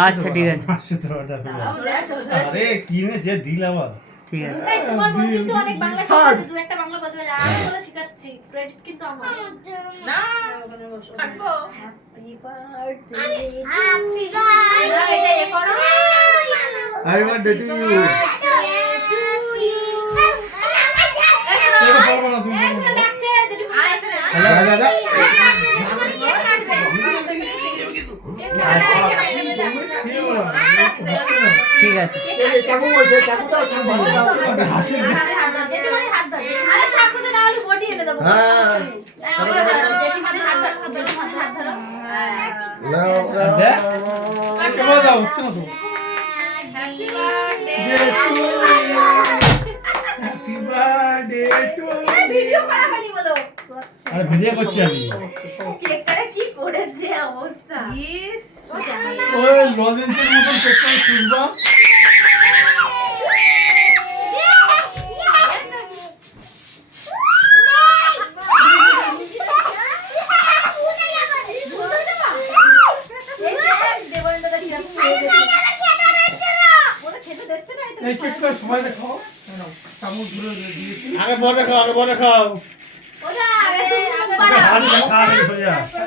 আচ্ছা, ঠিক আছে। ওটা ফেলে। আরে কিনে যে দিলাম আর ঠিক আছে। তোমার বোন কিন্তু অনেক বাংলা শিখেছে দু একটা বাংলা বাজবে আমি বলে শেখাচ্ছি ক্রেডিট কিন্তু আমার। না কাটবো। হ্যাপি বার্থডে Happy এটা করো। হ্যাপি বার্থডে টু ইউ তোকে পারব না তুমি। এই, পারব শোনো, না। ডাকছে, দিদি ঠিক আছে হচ্ছে না তো ভিডিও। আরে করছি আমি কি করেছে অবস্থা লজেন্সের মতন ধরে দিয়েছি। আগে বলে খাও আগে বলে খাও। আগে। হাত খা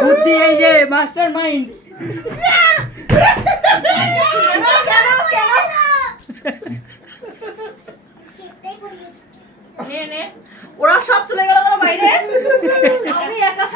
বুদ্ধি এই যে মাস্টার মাইন্ড ওরা সব চলে গেল বাইরে? আমি একা